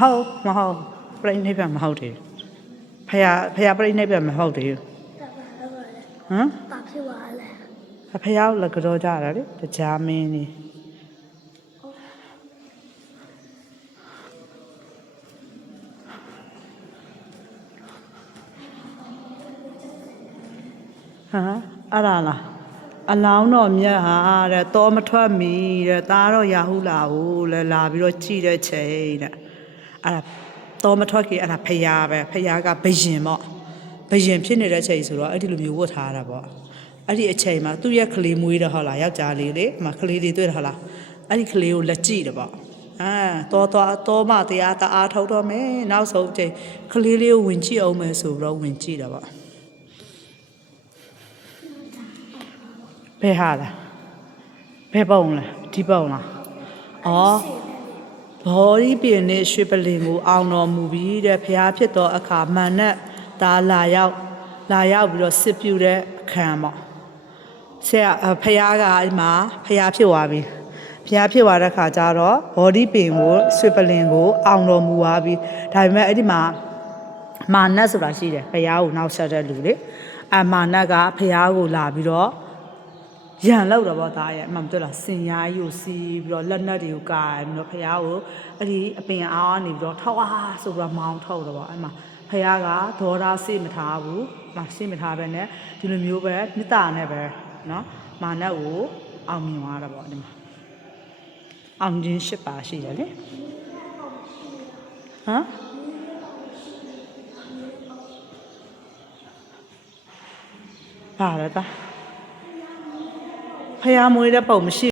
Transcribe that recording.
ဟုတ်ပြိနေပြမဟုတ်တယ်ဖယားပြိနေပြမဟုတ်တယ်ဟမ်ဘာဖြစ်သွားလဲဖယားလည်းကြောကြတာလေတရားမင်းနေဟာအဲ့ဒါလားအလောင်းတော်မြတ်ဟာတဲ့တောမထွက်မီတဲ့သားတော့ရာဟုလာကိုလဲလာပြီးတော့ကြည်တဲ့ချိန်တဲ့အဲ့ဒါတောမထွက်ခင်အဲ့ဒါဖယားပဲဖယားကဘယင်ပေါ့ဘယင်ဖြစ်နေတဲ့ချိန်ဆိုတော့အဲ့ဒီလိုမျိုးဝတ်ထားတာပေါ့အဲ့ဒီအချိန်မှာသူ့ရဲ့ကလေးမွေးတယ်ဟုတ်လားယောက်ျားလေးလေအမကလေးတွေတွေ့တယ်ဟုတ်လားအဲ့ဒီကလေးကိုလက်ကြည့်တယ်ပေါ့တောမတရားတအားထုတ်တော့မယ်နောက်ဆုံးချိန်ကလေးလေးကိုဝင်ကြည့်အောင်မယ်ဆိုတော့ဝင်ကြည့်တာပေါ့ဘယ်ဟာလားဘယ်ပုံလဲဒီပုံလားဘော်ဒီပြင်းနဲ့ရွှေပလင်ကိုအောင်တော်မူပြီးတဲ့ဖျားဖြစ်သောအခါမန်နဲ့ဒါလာရောက်ပြီးတော့စစ်ပြူတဲ့အခမ်းပေါ့ဆရာဖျားကဒီမှာဖျားဖြစ်သွားပြီဖျားဖြစ်သွားတဲ့ခါကျတော့ဘော်ဒီပင်ကိုရွှေပလင်ကိုအောင်တော်မူသွားပြီဒါပေမဲ့အဲ့ဒီမှာမာနတ်ဆိုတာရှိတယ်ဖျားကိုနောက်ဆက်တဲ့လူလေမာနတ်ကဖျားကိုလာပြီးတော့ရန်လောက်တော့ဗောသားရဲ့အမှန်ပြောလားစင်ရားကြီးကိုစီးပြီးတော့လက်နက်တွေကိုကာပြီးတော့ဖះကိုအဲ့ဒီအပင်အားနေပြီးတော့ထောက်အားဆိုပြီးတော့မောင်းထုတ်တော့ဗောအဲ့မှာဖះကဒေါ်ရာစိတ်မထားဘူးစိတ်မထားပဲနဲ့ဒီလိုမျိုးပဲမေတ္တာနဲ့ပဲเนาะမာနတ်ကိုအောင်မြင်သွားတာဗောဒီမှာအောင်ခြင်း၈ပါးရှိတယ်လေဟမ်ပါလားတာဖះမွေးတဲ့ပုံမရှိ